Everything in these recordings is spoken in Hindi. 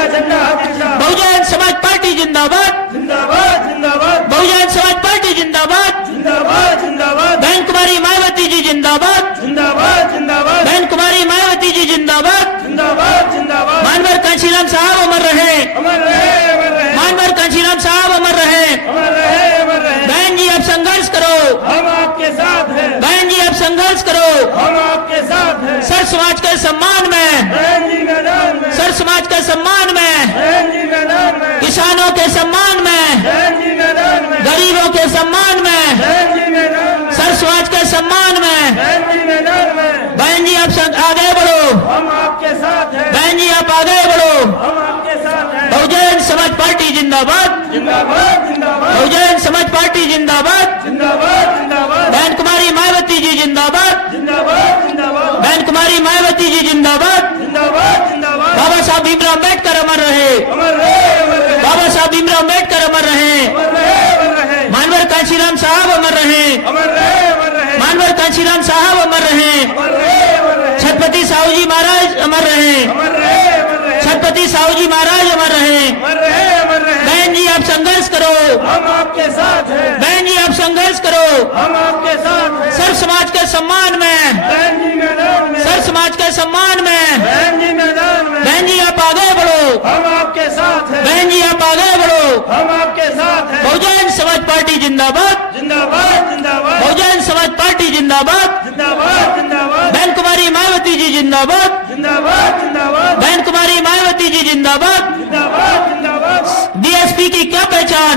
नीला झंडा हाथ निशान। बहुजन समाज पार्टी जिंदाबाद, जिंदाबाद जिंदाबाद, बहुजन समाज पार्टी जिंदाबाद, जिंदाबाद जिंदाबाद, बहन कुमारी मायावती जी जिंदाबाद, जिंदाबाद जिंदाबाद, बहन कुमारी मायावती जी जिंदाबाद, जिंदाबाद जिंदाबाद। मानवर कांशीराम साहब अमर रहे, अमर रहे, अमर रहे, मानवर कांशीराम साहब अमर रहे। अमर रहे, अमर रहे। बहन जी अब संघर्ष करो, हम आपके साथ हैं, बहन जी अब संघर्ष करो। हम आपके साथ हैं। सर समाज के सम्मान में, बहन जी मैदान में, सर समाज के सम्मान में, बहन जी मैदान में, किसानों के सम्मान में, बहन जी मैदान में, गरीबों के सम्मान में, बहन जी मैदान में, सर समाज के सम्मान में। बहन जी मैदान में। बहन जी अब आगे बढ़ो, हम आपके साथ हैं, बहन जी आप आगे बढ़ो। हम आपके साथ हैं। बहुजन समाज पार्टी जिंदाबाद, जिंदाबाद जिंदाबाद, बहुजन समाज पार्टी जिंदाबाद, जिंदाबाद जिंदाबाद, बहन कुमारी मायावती जी जिंदाबाद, जिंदाबाद जिंदाबाद, बहन कुमारी मायावती जी जिंदाबाद। जिंदाबाद जिंदाबाद। बाबा साहब भीमराव अम्बेडकर अमर रहे, अमर रहे, अमर रहे, बाबा साहब भीमराव अम्बेडकर अमर रहे, अमर रहे, अमर रहे, मानवर कांशीराम साहब अमर रहे, अमर रहे, अमर रहे, मानवर कांशीराम साहब अमर रहे, अमर रहे, अमर रहे, छत्रपति साहू जी महाराज अमर रहे, अमर रहे, अमर रहे, छत्रपति साहू जी महाराज अमर रहे। अमर रहे, अमर रहे। बहन जी आप संघर्ष करो, हम आपके साथ हैं, बहन जी आप संघर्ष करो। हम आपके साथ हैं। सर समाज के सम्मान में, बहन जी मैदान में, सर समाज के सम्मान में। बहन जी मैदान में, बहन जी आप आगे बढ़ो, हम आपके साथ हैं, बहन जी आप आगे बढ़ो। हम आपके साथ हैं। बहुजन समाज पार्टी जिंदाबाद, जिंदाबाद जिंदाबाद, बहुजन समाज पार्टी जिंदाबाद, जिंदाबाद जिंदाबाद, बहन कुमारी मायावती जी जिंदाबाद, जिंदाबाद जिंदाबाद, बहन कुमारी मायावती जी जिंदाबाद। जिंदाबाद जिंदाबाद। बीएसपी की क्या पहचान,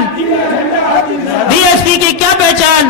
बीएसपी की क्या पहचान।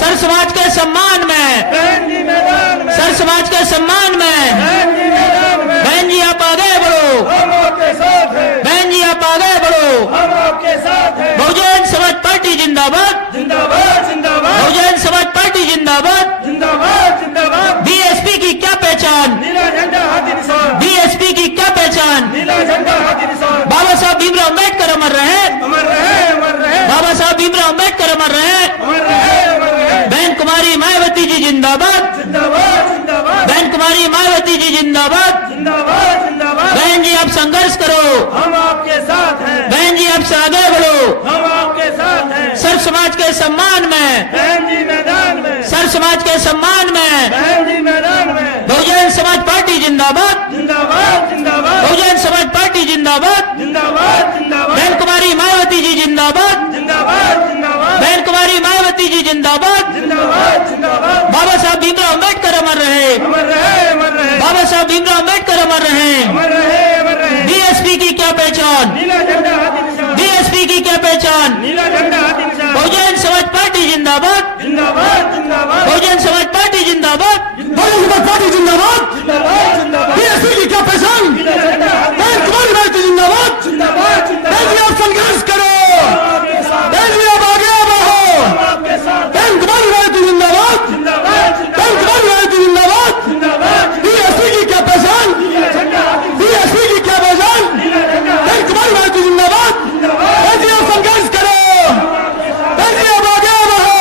सर समाज के सम्मान में, बहन जी मैदान में, सर समाज के सम्मान में। बहन जी मैदान में, बहन जी आप आगे बढ़ो, हम आपके साथ हैं, बहन जी आप आगे बढ़ो। हम आपके साथ हैं। बहुजन समाज पार्टी जिंदाबाद, जिंदाबाद जिंदाबाद, बहुजन समाज पार्टी जिंदाबाद। जिंदाबाद जिंदाबाद। बीएसपी की क्या पहचान, नीला झंडा हाथी निशान, बीएसपी की क्या पहचान। नीला झंडा हाथी निशान। बाबा साहब भीमराव अम्बेडकर अमर रहे, अमर रहे, अमर रहे, बाबा साहब भीमराव अम्बेडकर अमर रहे। अमर रहे, अमर रहे। बहन कुमारी मायावती जी जिंदाबाद, जिंदाबाद जिंदाबाद, बहन कुमारी मायावती जी जिंदाबाद। जिंदाबाद जिंदाबाद। बहन जी आप संघर्ष करो, हम आपके साथ हैं, बहन जी आप से आगे बढ़ो। हम आपके साथ हैं। सर समाज के सम्मान में, बहन जी मैदान में, सर समाज के सम्मान में। बहन जी मैदान में, बहुजन समाज पार्टी जिंदाबाद, जिंदाबाद जिंदाबाद, बहुजन समाज पार्टी जिंदाबाद। जिंदाबाद जिंदाबाद, बहन कुमारी मायावती जी जिंदाबाद, जिंदाबाद जिंदाबाद, बहन कुमारी मायावती जी जिंदाबाद। जिंदाबाद जिंदाबाद। बाबा साहब भीमराव अम्बेडकर अमर रहे, अमर रहे, अमर रहे, बाबा साहब भीमराव अम्बेडकर अमर रहे। अमर रहे, अमर रहे। बीएसपी की क्या पहचान, नीला झंडा हाथी निशान, बीएसपी की क्या पहचान। नीला झंडा हाथी निशान। बहुजन समाज पार्टी जिंदाबाद, जिंदाबाद जिंदाबाद, बहुजन समाज पार्टी जिंदाबाद। बहुजन समाज पार्टी जिंदाबाद। जिंदाबाद जिंदाबाद, बीएसपी की क्या पहचान। नीला झंडा हाथी बहन निशान। कुमारी मायावती जिंदाबाद। जिंदाबाद बहन जी जिंदाबाद, आप संघर्ष करो, आपके साथ, बहन जी आप आगे बढ़ो। आपके साथ, बहन कुमारी मायावती जिंदाबाद, जिंदाबाद बहन जिंदाबाद, कुमारी मायावती जिंदाबाद। जिंदाबाद। बीएसपी की क्या पहचान, नीला झंडा हाथी निशान, बीएसपी की क्या पहचान। नीला झंडा हाथी बहन कुमारी मायावती जिंदाबाद। बहन जी आप संघर्ष करो, बहन जी आप आगे बढ़ो।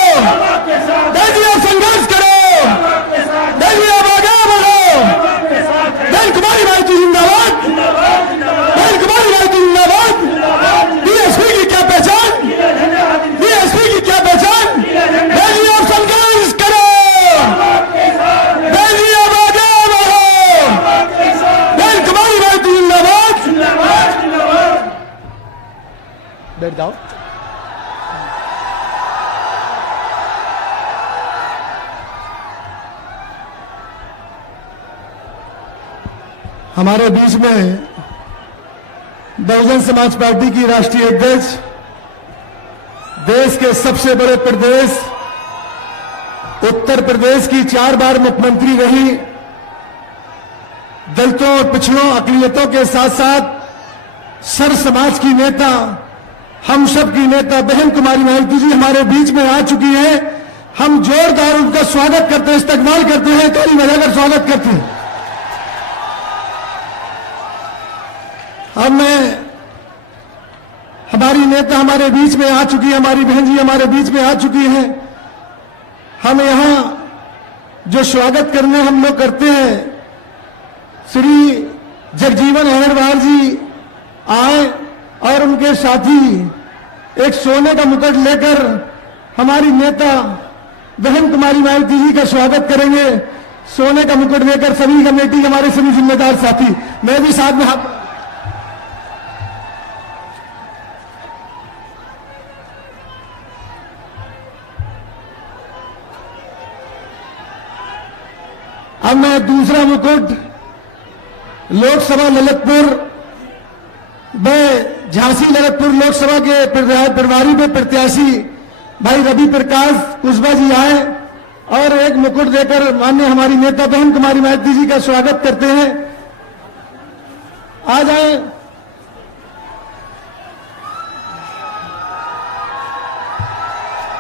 आपके साथ, बहन जी आप संघर्ष करो, आपके साथ, बहन जी आप आगे बढ़ो। आपके साथ है। बहन कुमारी मायावती जिंदाबाद, जिंदाबाद जिंदाबाद, बहन कुमारी मायावती जिंदाबाद। बीएसपी की क्या पहचान, नीला झंडा हाथी निशान, बीएसपी की क्या पहचान। नीला झंडा बहन जी आप संघर्ष करो, आपके साथ है। बहन जी आप आगे बढ़ो। आपके साथ, बहन कुमारी मायावती जिंदाबाद। जिंदाबाद जिंदाबाद। बैठ जाओ। हमारे बीच में बहुजन समाज पार्टी की राष्ट्रीय अध्यक्ष, देश के सबसे बड़े प्रदेश उत्तर प्रदेश की 4 बार मुख्यमंत्री रही, दलितों और पिछड़ों अकलियतों के साथ साथ सर समाज की नेता, हम सब की नेता बहन कुमारी मायावती जी हमारे बीच में आ चुकी हैं। हम जोरदार उनका स्वागत करते हैं, इस्तकबाल करते हैं, ताली बजाकर स्वागत करते हैं। अब हमारी नेता हमारे बीच में आ चुकी है, हमारी बहन जी हमारे बीच में आ चुकी हैं। हम यहां जो स्वागत करने हम लोग करते हैं, श्री जगजीवन अहिरवार जी आए और उनके साथी एक सोने का मुकुट लेकर हमारी नेता बहन कुमारी मायावती जी का स्वागत करेंगे। सोने का मुकुट लेकर सभी कमेटी हमारे सभी जिम्मेदार साथी, मैं भी साथ में हाथ। अब मैं दूसरा मुकुट लोकसभा ललितपुर व झांसी ललितपुर लोकसभा के प्रभारी में प्रत्याशी भाई रवि प्रकाश कुशवाहा जी आए और एक मुकुट देकर माननीय हमारी नेता बहन कुमारी मायावती जी का स्वागत करते हैं। आ जाए।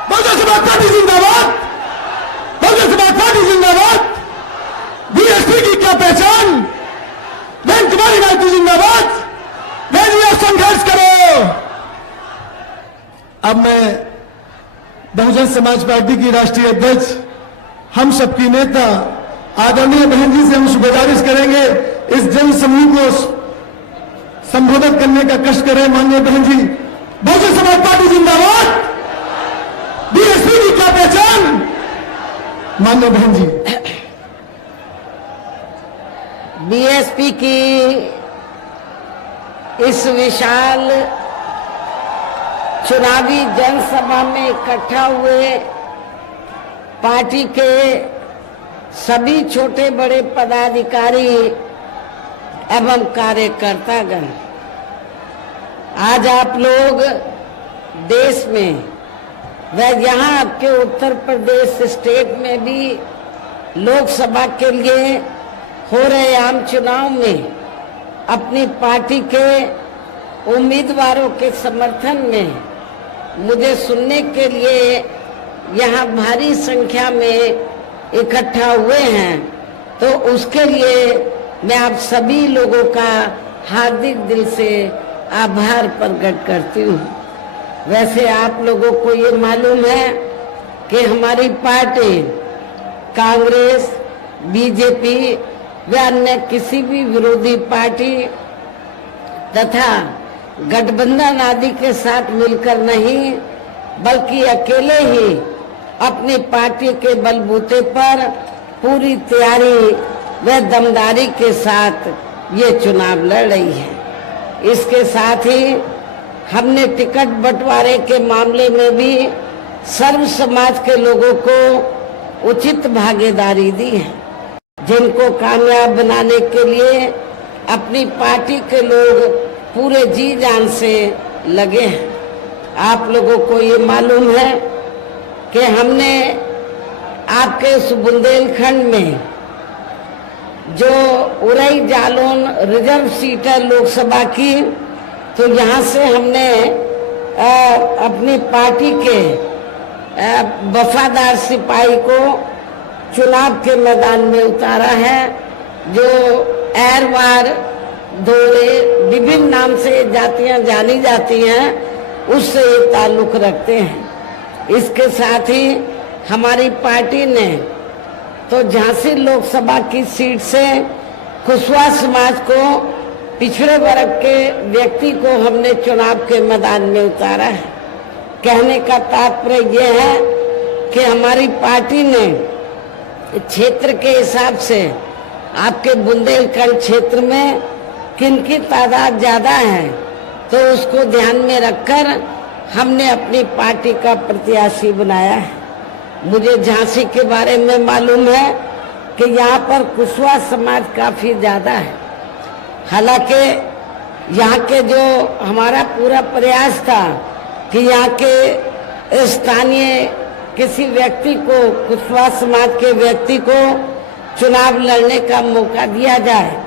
बहुजन समाज पार्टी जिंदाबाद, बहुजन समाज पार्टी जिंदाबाद। बीएसपी की क्या पहचान, बहन कुमारी मायावती जिंदाबाद। बेटियां संघर्ष करो। अब मैं बहुजन समाज पार्टी की राष्ट्रीय अध्यक्ष हम सबकी नेता आदरणीय बहन जी से हम गुजारिश करेंगे इस जन समूह को संबोधित करने का कष्ट करें। माननीय बहन जी, बहुजन समाज पार्टी जिंदाबाद। बीएसपी की क्या पहचान, माननीय बहन जी। बीएसपी की इस विशाल चुनावी जनसभा में इकट्ठा हुए पार्टी के सभी छोटे बड़े पदाधिकारी एवं कार्यकर्तागण, आज आप लोग देश में व यहाँ आपके उत्तर प्रदेश स्टेट में भी लोकसभा के लिए हो रहे आम चुनाव में अपनी पार्टी के उम्मीदवारों के समर्थन में मुझे सुनने के लिए यहाँ भारी संख्या में इकट्ठा हुए हैं, तो उसके लिए मैं आप सभी लोगों का हार्दिक दिल से आभार प्रकट करती हूँ। वैसे आप लोगों को ये मालूम है कि हमारी पार्टी कांग्रेस, बीजेपी व अन्य किसी भी विरोधी पार्टी तथा गठबंधन आदि के साथ मिलकर नहीं, बल्कि अकेले ही अपनी पार्टी के बलबूते पर पूरी तैयारी व दमदारी के साथ ये चुनाव लड़ रही है। इसके साथ ही हमने टिकट बंटवारे के मामले में भी सर्व समाज के लोगों को उचित भागीदारी दी है। जिनको कामयाब बनाने के लिए अपनी पार्टी के लोग पूरे जी जान से लगे हैं। आप लोगों को ये मालूम है कि हमने आपके इस बुंदेलखंड में जो उरई जालौन रिजर्व सीट है लोकसभा की, तो यहाँ से हमने अपनी पार्टी के वफादार सिपाही को चुनाव के मैदान में उतारा है, जो एरवार धोड़े विभिन्न नाम से जातियां जानी जाती हैं, उससे ये ताल्लुक रखते हैं। इसके साथ ही हमारी पार्टी ने तो झांसी लोकसभा की सीट से कुशवाहा समाज को, पिछड़े वर्ग के व्यक्ति को हमने चुनाव के मैदान में उतारा है। कहने का तात्पर्य यह है कि हमारी पार्टी ने क्षेत्र के हिसाब से आपके बुंदेलखंड क्षेत्र में किनकी तादाद ज्यादा है, तो उसको ध्यान में रखकर हमने अपनी पार्टी का प्रत्याशी बनाया है। मुझे झांसी के बारे में मालूम है कि यहाँ पर कुशवाहा समाज काफी ज्यादा है। हालांकि यहाँ के जो हमारा पूरा प्रयास था कि यहाँ के स्थानीय किसी व्यक्ति को, कुशवाहा समाज के व्यक्ति को चुनाव लड़ने का मौका दिया जाए,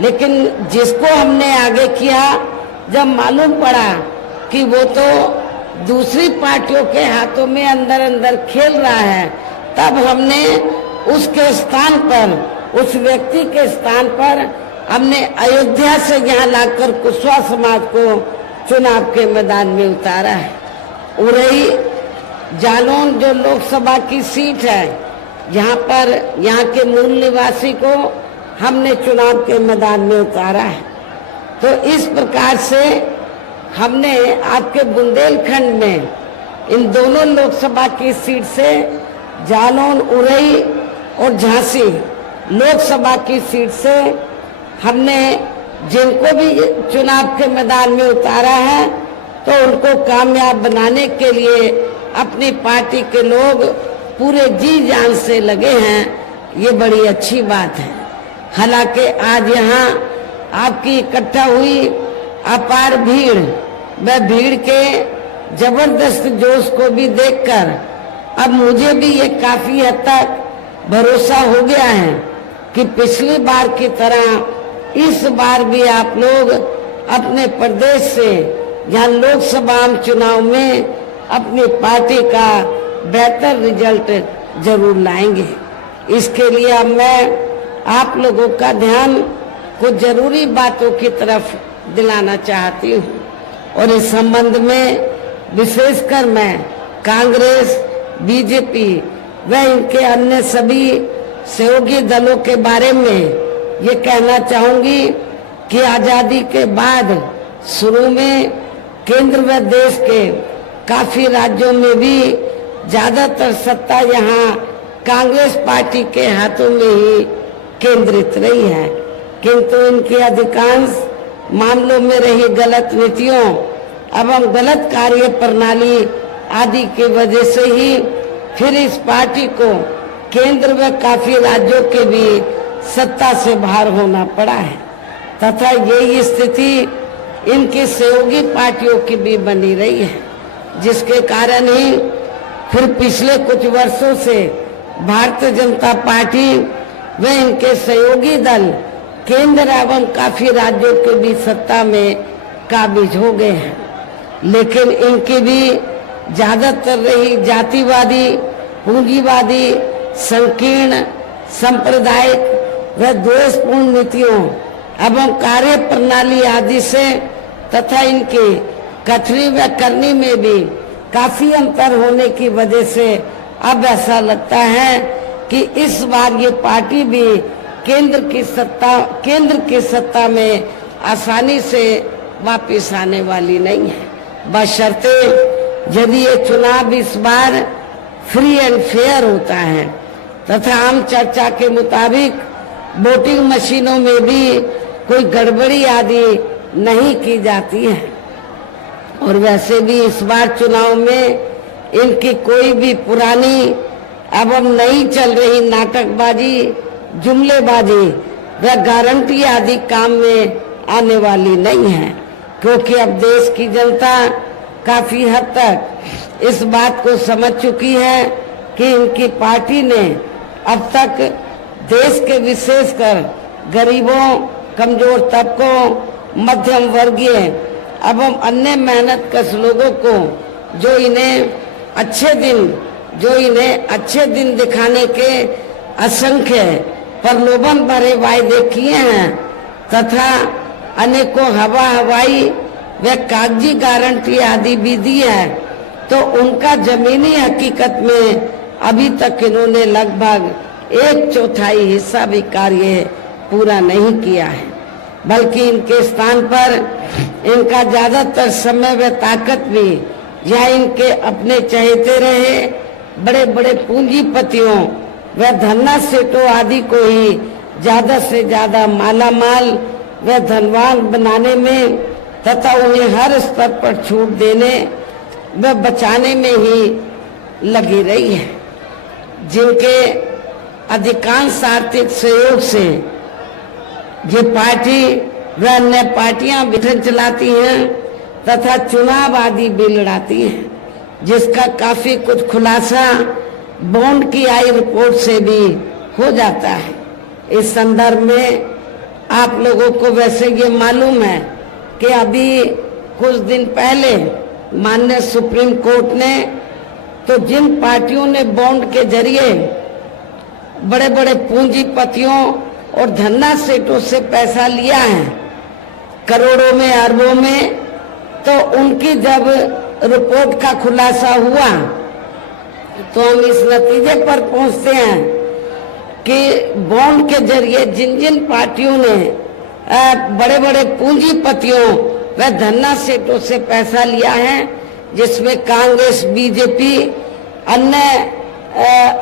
लेकिन जिसको हमने आगे किया, जब मालूम पड़ा कि वो तो दूसरी पार्टियों के हाथों में अंदर अंदर खेल रहा है, तब हमने उसके स्थान पर, उस व्यक्ति के स्थान पर हमने अयोध्या से यहाँ लाकर कुशवाहा समाज को चुनाव के मैदान में उतारा है। उरई जालौन जो लोकसभा की सीट है, यहाँ पर यहाँ के मूल निवासी को हमने चुनाव के मैदान में उतारा है। तो इस प्रकार से हमने आपके बुंदेलखंड में इन दोनों लोकसभा की सीट से जालौन, उरई और झांसी लोकसभा की सीट से हमने जिनको भी चुनाव के मैदान में उतारा है तो उनको कामयाब बनाने के लिए अपनी पार्टी के लोग पूरे जी जान से लगे हैं। ये बड़ी अच्छी बात है। हालांकि आज यहाँ आपकी इकट्ठा हुई अपार भीड़, वह भीड़ के जबरदस्त जोश को भी देखकर अब मुझे भी ये काफी हद तक भरोसा हो गया है कि पिछली बार की तरह इस बार भी आप लोग अपने प्रदेश से यहाँ लोकसभा चुनाव में अपनी पार्टी का बेहतर रिजल्ट जरूर लाएंगे। इसके लिए अब मैं आप लोगों का ध्यान कुछ जरूरी बातों की तरफ दिलाना चाहती हूँ और इस संबंध में विशेषकर मैं कांग्रेस, बीजेपी व इनके अन्य सभी सहयोगी दलों के बारे में ये कहना चाहूंगी कि आजादी के बाद शुरू में केंद्र व देश के काफी राज्यों में भी ज्यादातर सत्ता यहाँ कांग्रेस पार्टी के हाथों में ही केंद्रित रही है, किंतु इनकी अधिकांश मामलों में रही गलत नीतियों एवं गलत कार्य प्रणाली आदि की वजह से ही फिर इस पार्टी को केंद्र व काफी राज्यों के भी सत्ता से बाहर होना पड़ा है तथा यही स्थिति इनकी सहयोगी पार्टियों की भी बनी रही है, जिसके कारण ही फिर पिछले कुछ वर्षों से भारतीय जनता पार्टी व इनके सहयोगी दल केंद्र एवं काफी राज्यों के भी सत्ता में काबिज हो गए हैं। लेकिन इनकी भी ज्यादातर रही जातिवादी, पूंजीवादी, संकीर्ण, सांप्रदायिक व द्वेषपूर्ण नीतियों एवं कार्य प्रणाली आदि से तथा इनकी कथनी व करनी में भी काफी अंतर होने की वजह से अब ऐसा लगता है कि इस बार ये पार्टी भी केंद्र की सत्ता में आसानी से वापस आने वाली नहीं है, बशर्ते यदि ये चुनाव इस बार फ्री एंड फेयर होता है तथा आम चर्चा के मुताबिक वोटिंग मशीनों में भी कोई गड़बड़ी आदि नहीं की जाती है। और वैसे भी इस बार चुनाव में इनकी कोई भी पुरानी एवं नई चल रही नाटकबाजी, जुमलेबाजी व गारंटी आदि काम में आने वाली नहीं है, क्योंकि अब देश की जनता काफी हद तक इस बात को समझ चुकी है कि इनकी पार्टी ने अब तक देश के विशेषकर गरीबों, कमजोर तबकों, मध्यम वर्गीय एवं अन्य मेहनतकश लोगों को जो इन्हें अच्छे दिन दिखाने के असंख्य प्रलोभन भरे वायदे किए हैं तथा अनेकों हवाई व कागजी गारंटी आदि भी दी है, तो उनका जमीनी हकीकत में अभी तक इन्होंने लगभग 1/4 हिस्सा भी कार्य पूरा नहीं किया है, बल्कि इनके स्थान पर इनका ज्यादातर समय व ताकत भी या इनके अपने चहेते रहे बड़े बड़े पूंजीपतियों व धन्ना सेठों आदि को ही ज्यादा से ज्यादा मालामाल व धनवान बनाने में तथा उन्हें हर स्तर पर छूट देने व बचाने में ही लगी रही है, जिनके अधिकांश आर्थिक सहयोग से ये पार्टी व अन्य पार्टियां विघटन चलाती हैं तथा चुनाव आदि भी लड़ाती हैं, जिसका काफी कुछ खुलासा बॉन्ड की आई रिपोर्ट से भी हो जाता है। इस संदर्भ में आप लोगों को वैसे ये मालूम है कि अभी कुछ दिन पहले माननीय सुप्रीम कोर्ट ने तो जिन पार्टियों ने बॉन्ड के जरिए बड़े बड़े पूंजीपतियों और धन्ना सेठों से पैसा लिया है करोड़ों में, अरबों में, तो उनकी जब रिपोर्ट का खुलासा हुआ तो हम इस नतीजे पर पहुंचते हैं कि बॉन्ड के जरिए जिन जिन पार्टियों ने बड़े बड़े पूंजीपतियों व धन्ना सेठों से पैसा लिया है, जिसमें कांग्रेस, बीजेपी, अन्य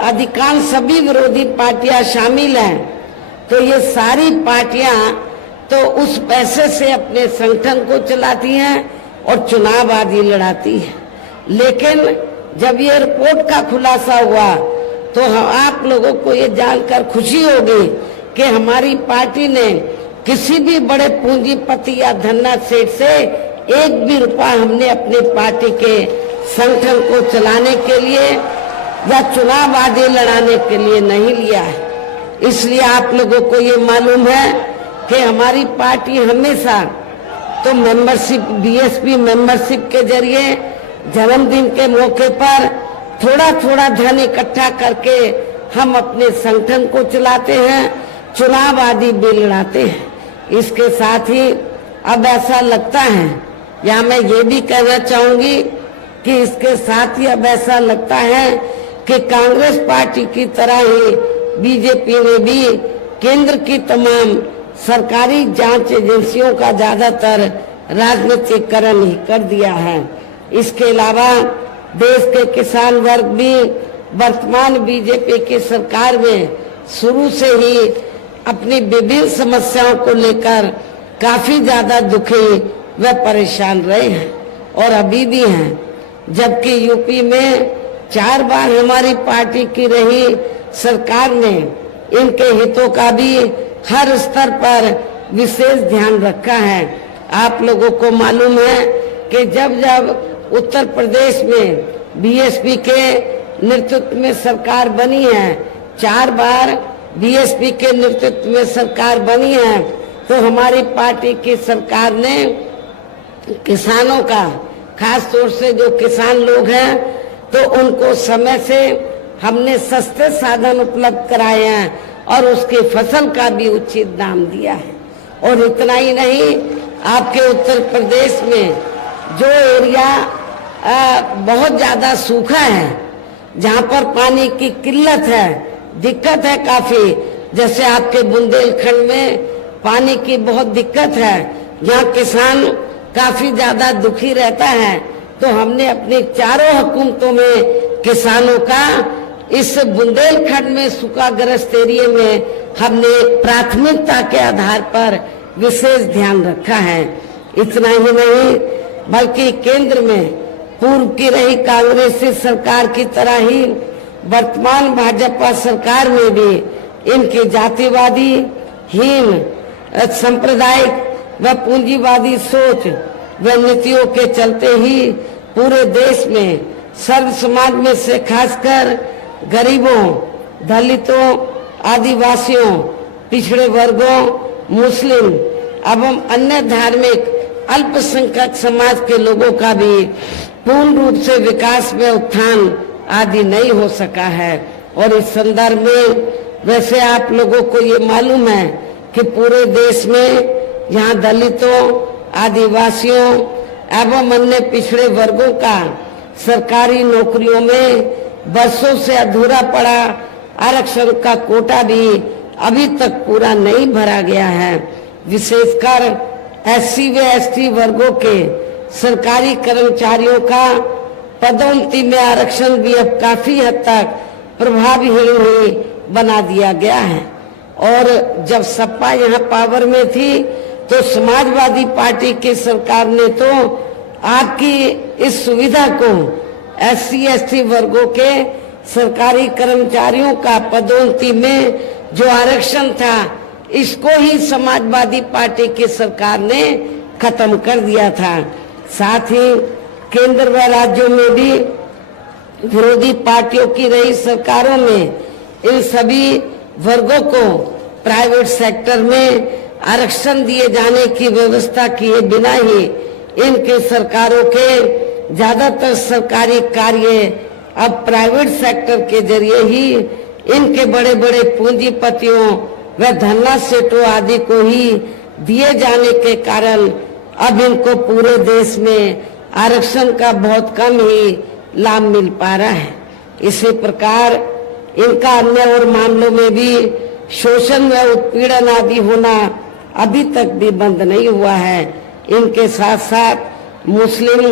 अधिकांश सभी विरोधी पार्टियां शामिल हैं, तो ये सारी पार्टियां तो उस पैसे से अपने संगठन को चलाती हैं और चुनाव आदि लड़ाती हैं। लेकिन जब ये रिपोर्ट का खुलासा हुआ तो आप लोगों को ये जानकर खुशी होगी कि हमारी पार्टी ने किसी भी बड़े पूंजीपति या धन्ना सेठ से एक भी रुपया हमने अपनी पार्टी के संगठन को चलाने के लिए या चुनाव आदि लड़ाने के लिए नहीं लिया है। इसलिए आप लोगों को ये मालूम है कि हमारी पार्टी हमेशा तो मेंबरशिप, बीएसपी मेंबरशिप के जरिए जन्मदिन के मौके पर थोड़ा थोड़ा धन इकट्ठा करके हम अपने संगठन को चलाते हैं, चुनाव आदि भी लड़ाते हैं। इसके साथ ही अब ऐसा लगता है, या मैं ये भी कहना चाहूंगी कि इसके साथ ही अब ऐसा लगता है कि कांग्रेस पार्टी की तरह ही बीजेपी ने भी केंद्र की तमाम सरकारी जांच एजेंसियों का ज्यादातर राजनीतिकरण ही कर दिया है। इसके अलावा देश के किसान वर्ग भी वर्तमान बीजेपी की सरकार में शुरू से ही अपनी विभिन्न समस्याओं को लेकर काफी ज्यादा दुखी व परेशान रहे हैं और अभी भी हैं। जबकि यूपी में 4 बार हमारी पार्टी की रही सरकार ने इनके हितों का भी हर स्तर पर विशेष ध्यान रखा है। आप लोगों को मालूम है कि जब जब उत्तर प्रदेश में बीएसपी के नेतृत्व में सरकार बनी है, 4 बार बीएसपी के नेतृत्व में सरकार बनी है, तो हमारी पार्टी की सरकार ने किसानों का, खास तौर से जो किसान लोग हैं, तो उनको समय से हमने सस्ते साधन उपलब्ध कराए हैं और उसकी फसल का भी उचित दाम दिया है। और इतना ही नहीं, आपके उत्तर प्रदेश में जो एरिया बहुत ज्यादा सूखा है, जहाँ पर पानी की किल्लत है, दिक्कत है काफी, जैसे आपके बुंदेलखंड में पानी की बहुत दिक्कत है, यहाँ किसान काफी ज्यादा दुखी रहता है, तो हमने अपनी चारों हुकूमतों में किसानों का इस बुंदेलखंड में सूखाग्रस्त एरिया में हमने प्राथमिकता के आधार पर विशेष ध्यान रखा है। इतना ही नहीं, बल्कि केंद्र में पूर्व की रही कांग्रेसी सरकार की तरह ही वर्तमान भाजपा सरकार में भी इनकी जातिवादी, हीन, सांप्रदायिक व पूंजीवादी सोच व नीतियों के चलते ही पूरे देश में सर्व समाज में से खासकर गरीबों, दलितों, आदिवासियों, पिछड़े वर्गों, मुस्लिम एवं अन्य धार्मिक अल्पसंख्यक समाज के लोगों का भी पूर्ण रूप से विकास में उत्थान आदि नहीं हो सका है। और इस संदर्भ में वैसे आप लोगों को ये मालूम है कि पूरे देश में यहाँ दलितों, आदिवासियों एवं अन्य पिछड़े वर्गों का सरकारी नौकरियों में बरसों से अधूरा पड़ा आरक्षण का कोटा भी अभी तक पूरा नहीं भरा गया है। विशेषकर एससी व एसटी वर्गों के सरकारी कर्मचारियों का पदोन्नति में आरक्षण भी अब काफी हद तक प्रभावहीन ही बना दिया गया है। और जब सपा यहाँ पावर में थी तो समाजवादी पार्टी की सरकार ने तो आपकी इस सुविधा को एससी एसटी वर्गों के सरकारी कर्मचारियों का पदोन्नति में जो आरक्षण था, इसको ही समाजवादी पार्टी की सरकार ने खत्म कर दिया था। साथ ही केंद्र व राज्यों में भी विरोधी पार्टियों की रही सरकारों में इन सभी वर्गों को प्राइवेट सेक्टर में आरक्षण दिए जाने की व्यवस्था किए बिना ही इनके सरकारों के ज्यादातर सरकारी कार्य अब प्राइवेट सेक्टर के जरिए ही इनके बड़े बड़े पूंजीपतियों व धन्ना सेठों आदि को ही दिए जाने के कारण अब इनको पूरे देश में आरक्षण का बहुत कम ही लाभ मिल पा रहा है। इसी प्रकार इनका अन्य और मामलों में भी शोषण व उत्पीड़न आदि होना अभी तक भी बंद नहीं हुआ है। इनके साथ साथ मुस्लिम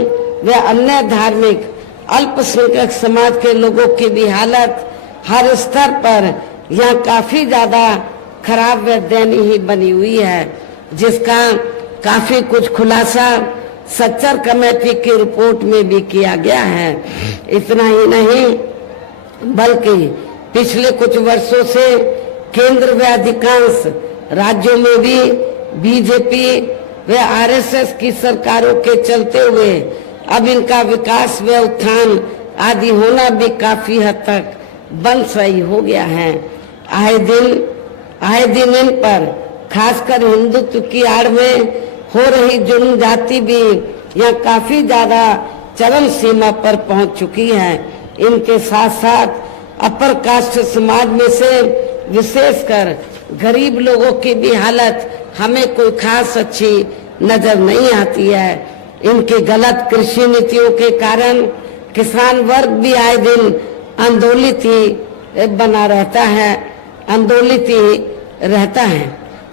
व अन्य धार्मिक अल्पसंख्यक समाज के लोगों की भी हालत हर स्तर पर यहाँ काफी ज्यादा खराब व दयनीय बनी हुई है, जिसका काफी कुछ खुलासा सच्चर कमेटी की रिपोर्ट में भी किया गया है। इतना ही नहीं बल्कि पिछले कुछ वर्षों से केंद्र व अधिकांश राज्यों में भी बीजेपी व आरएसएस की सरकारों के चलते हुए अब इनका विकास व उत्थान आदि होना भी काफी हद तक बंद सही हो गया है। आए दिन इन पर खासकर हिंदुत्व की आड़ में हो रही जुल्म जाति भी यहाँ काफी ज्यादा चरम सीमा पर पहुंच चुकी है। इनके साथ साथ अपर कास्ट समाज में से विशेषकर गरीब लोगों की भी हालत हमें कोई खास अच्छी नजर नहीं आती है। इनकी गलत कृषि नीतियों के कारण किसान वर्ग भी आए दिन आंदोलित रहता है।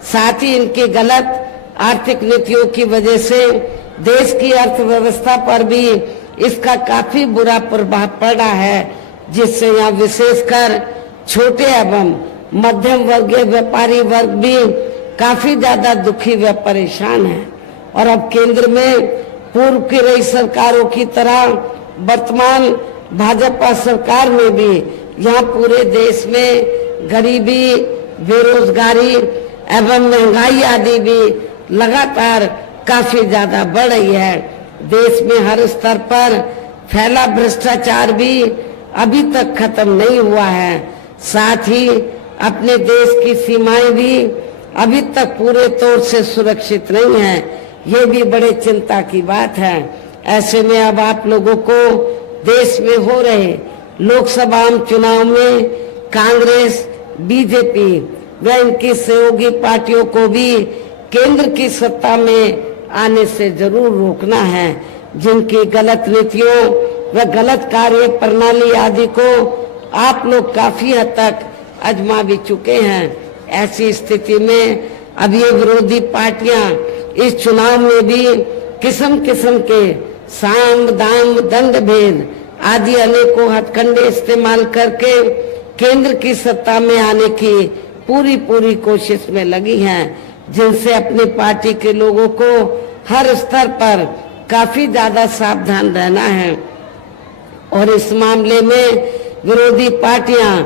साथ ही इनकी गलत आर्थिक नीतियों की वजह से देश की अर्थव्यवस्था पर भी इसका काफी बुरा प्रभाव पड़ा है, जिससे यहाँ विशेषकर छोटे एवं मध्यम वर्गीय व्यापारी वर्ग भी काफी ज्यादा दुखी व परेशान है। और अब केंद्र में पूर्व की रही सरकारों की तरह वर्तमान भाजपा सरकार में भी यहाँ पूरे देश में गरीबी, बेरोजगारी एवं महंगाई आदि भी लगातार काफी ज्यादा बढ़ रही है। देश में हर स्तर पर फैला भ्रष्टाचार भी अभी तक खत्म नहीं हुआ है। साथ ही अपने देश की सीमाएं भी अभी तक पूरे तौर से सुरक्षित नहीं है। ये भी बड़े चिंता की बात है। ऐसे में अब आप लोगों को देश में हो रहे लोकसभा चुनाव में कांग्रेस, बीजेपी व इनकी सहयोगी पार्टियों को भी केंद्र की सत्ता में आने से जरूर रोकना है। जिनकी गलत नीतियों व गलत कार्य प्रणाली आदि को आप लोग काफी हद तक आजमा भी चुके हैं। ऐसी स्थिति में अब ये विरोधी पार्टियां इस चुनाव में भी किस्म किस्म के साम दाम दंड भेद आदि अनेकों हथकंडे इस्तेमाल करके केंद्र की सत्ता में आने की पूरी कोशिश में लगी हैं, जिनसे अपनी पार्टी के लोगों को हर स्तर पर काफी ज्यादा सावधान रहना है। और इस मामले में विरोधी पार्टियां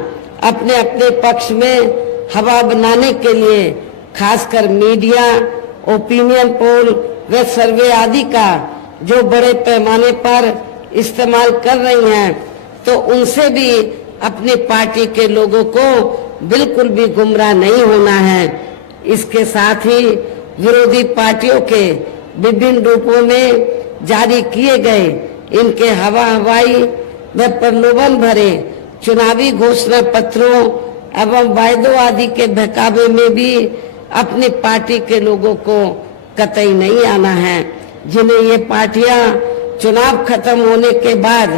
अपने अपने पक्ष में हवा बनाने के लिए खासकर मीडिया, ओपिनियन पोल व सर्वे आदि का जो बड़े पैमाने पर इस्तेमाल कर रही हैं, तो उनसे भी अपनी पार्टी के लोगों को बिल्कुल भी गुमराह नहीं होना है। इसके साथ ही विरोधी पार्टियों के विभिन्न रूपों में जारी किए गए इनके हवाई व प्रलोभन भरे चुनावी घोषणा पत्रों एवं वायदों आदि के बहकावे में भी अपनी पार्टी के लोगों को कतई नहीं आना है, जिन्हें ये पार्टियां चुनाव खत्म होने के बाद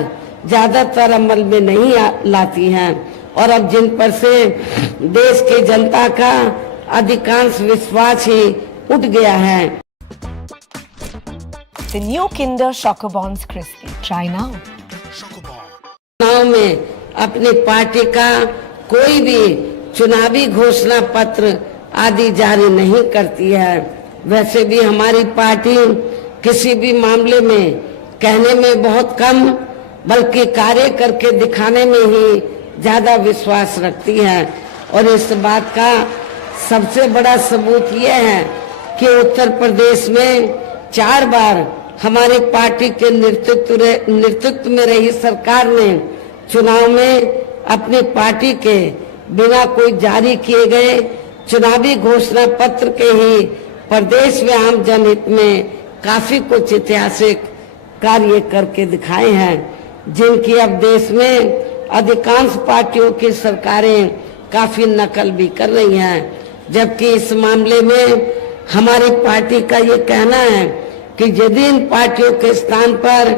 ज्यादातर अमल में नहीं लाती हैं और अब जिन पर से देश की जनता का अधिकांश विश्वास ही उठ गया है। The new Kinder Choco Bonds Crispy. Try now. चुनाव में अपनी पार्टी का कोई भी चुनावी घोषणा पत्र आदि जारी नहीं करती है। वैसे भी हमारी पार्टी किसी भी मामले में कहने में बहुत कम बल्कि कार्य करके दिखाने में ही ज्यादा विश्वास रखती है। और इस बात का सबसे बड़ा सबूत यह है कि उत्तर प्रदेश में 4 बार हमारी पार्टी के नेतृत्व में रही सरकार ने चुनाव में अपनी पार्टी के बिना कोई जारी किए गए चुनावी घोषणा पत्र के ही प्रदेश व आम जनहित में काफी कुछ ऐतिहासिक कार्य करके दिखाए हैं, जिनकी अब देश में अधिकांश पार्टियों की सरकारें काफी नकल भी कर रही हैं। जबकि इस मामले में हमारी पार्टी का ये कहना है कि यदि इन पार्टियों के स्थान पर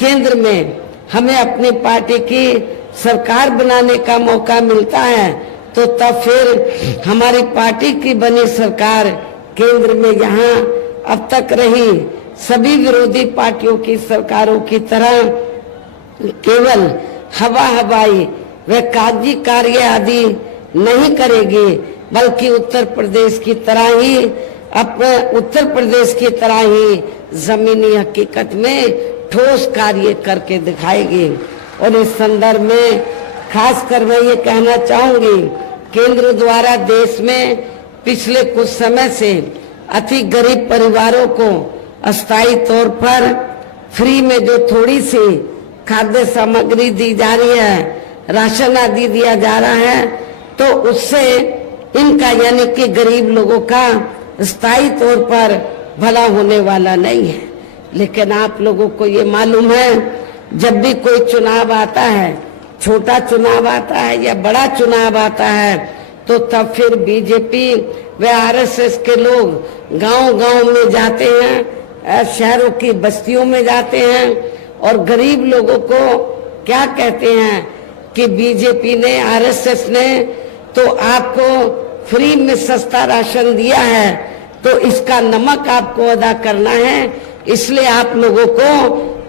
केंद्र में हमें अपनी पार्टी की सरकार बनाने का मौका मिलता है तो तब फिर हमारी पार्टी की बनी सरकार केंद्र में यहाँ अब तक रही सभी विरोधी पार्टियों की सरकारों की तरह केवल हवाई व कागजी कार्य आदि नहीं करेगी, बल्कि उत्तर प्रदेश की तरह ही जमीनी हकीकत में ठोस कार्य करके दिखाएगी। और इस संदर्भ में खासकर मैं ये कहना चाहूंगी, केंद्र द्वारा देश में पिछले कुछ समय से अति गरीब परिवारों को अस्थायी तौर पर फ्री में जो थोड़ी सी खाद्य सामग्री दी जा रही है, राशन आदि दिया जा रहा है, तो उससे इनका यानी कि गरीब लोगों का स्थायी तौर पर भला होने वाला नहीं है। लेकिन आप लोगों को ये मालूम है, जब भी कोई चुनाव आता है, छोटा चुनाव आता है या बड़ा चुनाव आता है, तो तब फिर बीजेपी व आरएसएस के लोग गांव-गांव में जाते हैं, शहरों की बस्तियों में जाते हैं और गरीब लोगों को क्या कहते हैं कि बीजेपी ने, आरएसएस ने तो आपको फ्री में सस्ता राशन दिया है, तो इसका नमक आपको अदा करना है, इसलिए आप लोगों को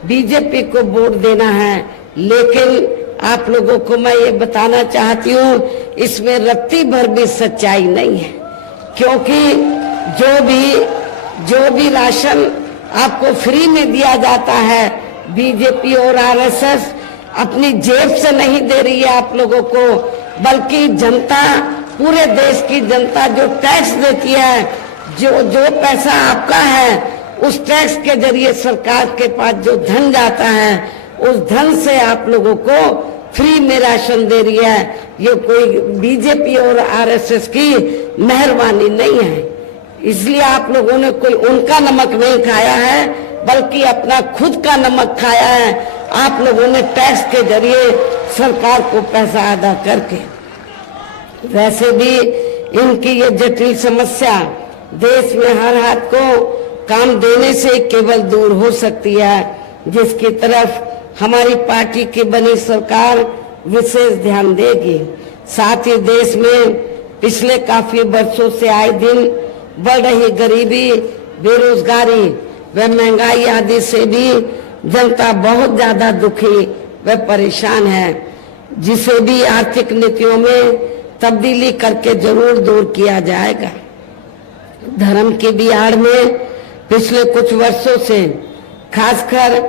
बीजेपी को वोट देना है। लेकिन आप लोगों को मैं ये बताना चाहती हूँ, इसमें रत्ती भर भी सच्चाई नहीं है, क्योंकि जो भी राशन आपको फ्री में दिया जाता है, बीजेपी और आरएसएस अपनी जेब से नहीं दे रही है आप लोगों को, बल्कि जनता, पूरे देश की जनता जो टैक्स देती है, जो पैसा आपका है, उस टैक्स के जरिए सरकार के पास जो धन जाता है, उस धन से आप लोगों को फ्री में राशन दे रही है। ये कोई बीजेपी और आरएसएस की मेहरबानी नहीं है। इसलिए आप लोगों ने कोई उनका नमक नहीं खाया है, बल्कि अपना खुद का नमक खाया है। आप लोगों ने टैक्स के जरिए सरकार को पैसा अदा करके। वैसे भी इनकी ये जटिल समस्या देश में हर हाथ को काम देने से केवल दूर हो सकती है, जिसकी तरफ हमारी पार्टी की बनी सरकार विशेष ध्यान देगी। साथ ही देश में पिछले काफी वर्षों से आए दिन बढ़ रही गरीबी, बेरोजगारी व महंगाई आदि से भी जनता बहुत ज्यादा दुखी व परेशान है, जिसे भी आर्थिक नीतियों में तब्दीली करके जरूर दूर किया जाएगा। धर्म की भी आड़ में पिछले कुछ वर्षों से खासकर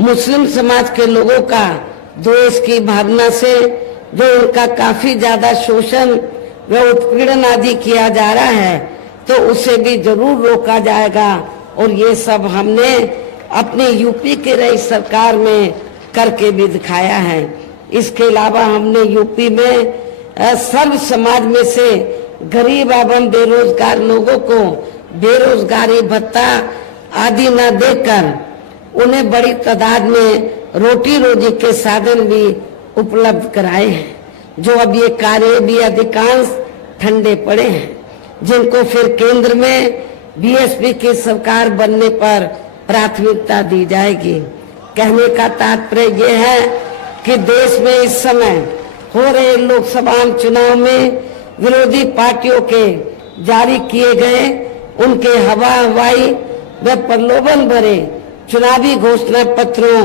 मुस्लिम समाज के लोगों का द्वेष की भावना से जो उनका काफी ज्यादा शोषण व उत्पीड़न आदि किया जा रहा है, तो उसे भी जरूर रोका जाएगा। और ये सब हमने अपने यूपी के रही सरकार में करके भी दिखाया है। इसके अलावा हमने यूपी में सर्व समाज में से गरीब एवं बेरोजगार लोगों को बेरोजगारी भत्ता आदि न देकर उन्हें बड़ी तादाद में रोटी रोजी के साधन भी उपलब्ध कराए हैं, जो अब ये कार्य भी अधिकांश ठंडे पड़े हैं, जिनको फिर केंद्र में बीएसपी की सरकार बनने पर प्राथमिकता दी जाएगी। कहने का तात्पर्य ये है कि देश में इस समय हो रहे लोकसभा चुनाव में विरोधी पार्टियों के जारी किए गए उनके हवाई व प्रलोभन भरे चुनावी घोषणा पत्रों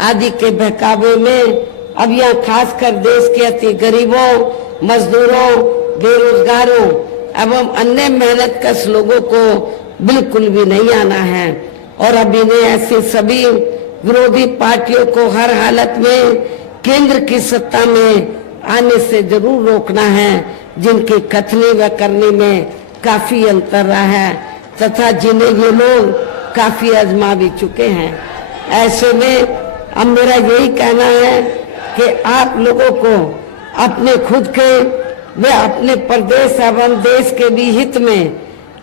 आदि के बहकावे में अब यहाँ खासकर देश के अति गरीबों, मजदूरों, बेरोजगारों एवं अन्य मेहनतकश लोगों को बिल्कुल भी नहीं आना है। और अब इन्हें ऐसी सभी विरोधी पार्टियों को हर हालत में केंद्र की सत्ता में आने से जरूर रोकना है, जिनकी कथनी व करने में काफी अंतर रहा है तथा जिन्हें ये लोग काफी आजमा भी चुके हैं। ऐसे में अब मेरा यही कहना है कि आप लोगों को अपने खुद के व अपने प्रदेश एवं देश के भी हित में,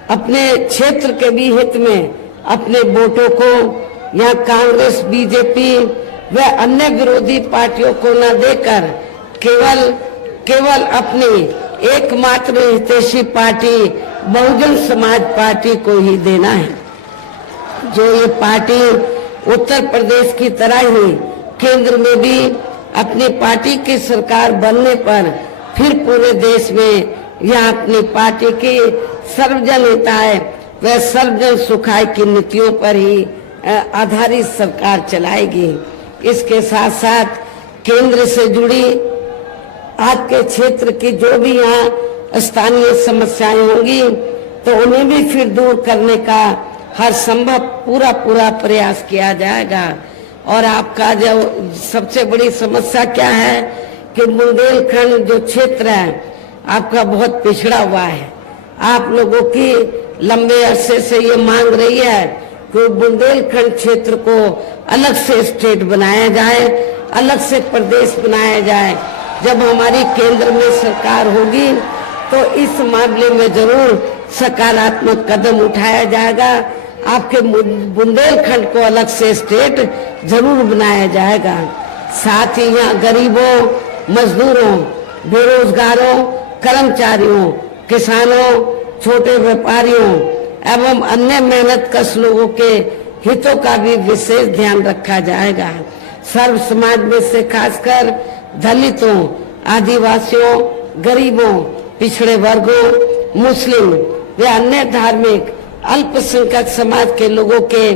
अपने क्षेत्र के भी हित में अपने वोटों को या कांग्रेस, बीजेपी व अन्य विरोधी पार्टियों को न देकर केवल अपनी एकमात्र हितैषी पार्टी बहुजन समाज पार्टी को ही देना है, जो ये पार्टी उत्तर प्रदेश की तरह ही केंद्र में भी अपनी पार्टी की सरकार बनने पर फिर पूरे देश में यह अपनी पार्टी की सर्वजन हिताय व सर्वजन सुखाय की नीतियों पर ही आधारित सरकार चलाएगी। इसके साथ साथ केंद्र से जुड़ी आपके क्षेत्र की जो भी यहाँ स्थानीय समस्याएं होंगी तो उन्हें भी फिर दूर करने का हर संभव पूरा प्रयास किया जाएगा। और आपका जो सबसे बड़ी समस्या क्या है कि बुंदेलखंड जो क्षेत्र है आपका बहुत पिछड़ा हुआ है। आप लोगों की लंबे अरसे से ये मांग रही है कि बुंदेलखंड क्षेत्र को अलग से स्टेट बनाया जाए, अलग से प्रदेश बनाया जाए। जब हमारी केंद्र में सरकार होगी तो इस मामले में जरूर सकारात्मक कदम उठाया जाएगा। आपके बुंदेलखंड को अलग से स्टेट जरूर बनाया जाएगा। साथ ही यहाँ गरीबों, मजदूरों, बेरोजगारों, कर्मचारियों, किसानों, छोटे व्यापारियों एवं अन्य मेहनतकश लोगों के हितों का भी विशेष ध्यान रखा जाएगा। सर्व समाज में से खासकर दलितों, आदिवासियों, गरीबों, पिछड़े वर्गों, मुस्लिम व अन्य धार्मिक अल्पसंख्यक समाज के लोगों के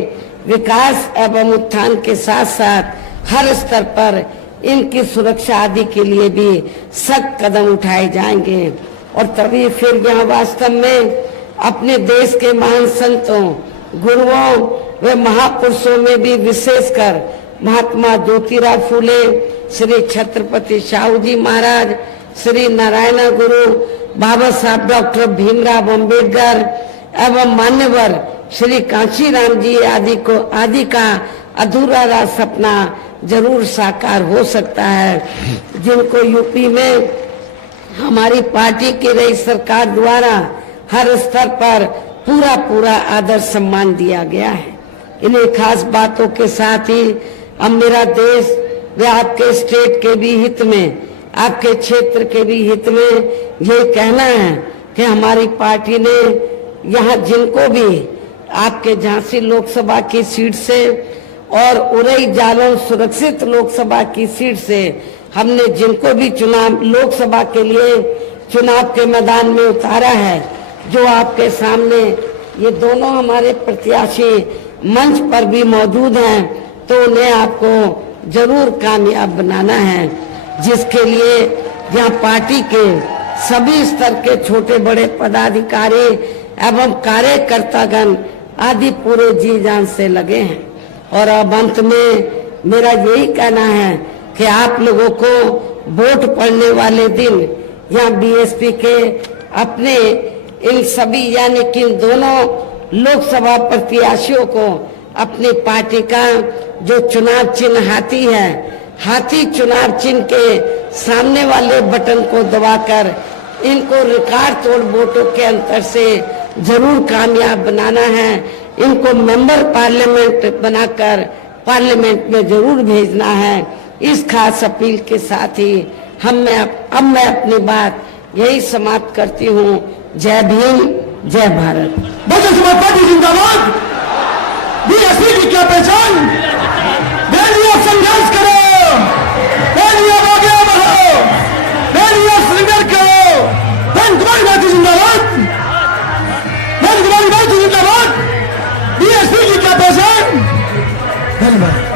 विकास एवं उत्थान के साथ साथ हर स्तर पर इनकी सुरक्षा आदि के लिए भी सख्त कदम उठाए जाएंगे। और तभी फिर यहाँ वास्तव में अपने देश के महान संतों, गुरुओं व महापुरुषों में भी विशेषकर महात्मा ज्योतिराव फूले, श्री छत्रपति शाहू जी महाराज, श्री नारायण गुरु, बाबा साहब डॉक्टर भीमराव अम्बेडकर एवं मान्यवर श्री कांशीराम जी आदि का अधूरा राज सपना जरूर साकार हो सकता है, जिनको यूपी में हमारी पार्टी की रही सरकार द्वारा हर स्तर पर पूरा आदर सम्मान दिया गया है। इन्हीं खास बातों के साथ ही अब मेरा देश व आपके स्टेट के भी हित में, आपके क्षेत्र के भी हित में यही कहना है कि हमारी पार्टी ने यहाँ जिनको भी आपके झांसी लोकसभा की सीट से और उरई जालौन सुरक्षित लोकसभा की सीट से हमने जिनको भी चुनाव लोकसभा के लिए चुनाव के मैदान में उतारा है, जो आपके सामने ये दोनों हमारे प्रत्याशी मंच पर भी मौजूद हैं, तो उन्हें आपको जरूर कामयाब बनाना है, जिसके लिए यहाँ पार्टी के सभी स्तर के छोटे बड़े पदाधिकारी एवं कार्यकर्तागण आदि पूरे जी जान से लगे हैं। और अब अंत में मेरा यही कहना है कि आप लोगों को वोट पड़ने वाले दिन यहाँ बीएसपी के अपने इन सभी यानी कि दोनों लोकसभा प्रत्याशियों को अपनी पार्टी का जो चुनाव चिन्ह हाथी है, हाथी चुनाव चिन्ह के सामने वाले बटन को दबाकर इनको रिकॉर्ड तोड़ वोटों के अंतर से जरूर कामयाब बनाना है। इनको मेंबर पार्लियामेंट बनाकर पार्लियामेंट में जरूर भेजना है। इस खास अपील के साथ ही अब मैं अपनी बात यही समाप्त करती हूँ। जय भीम, जय भारत। बहुजन समाज पार्टी जिंदाबाद। बीएसपी की क्या पहचान? बेलिया संघर्ष करो, बेलिया आगे बढ़ो, बेलिया संघर्ष करो। धन कुमारी पार्टी जिंदाबाद, धन कुमारी पार्टी जिंदाबाद। बीएसपी की क्या पहचान? धन्यवाद।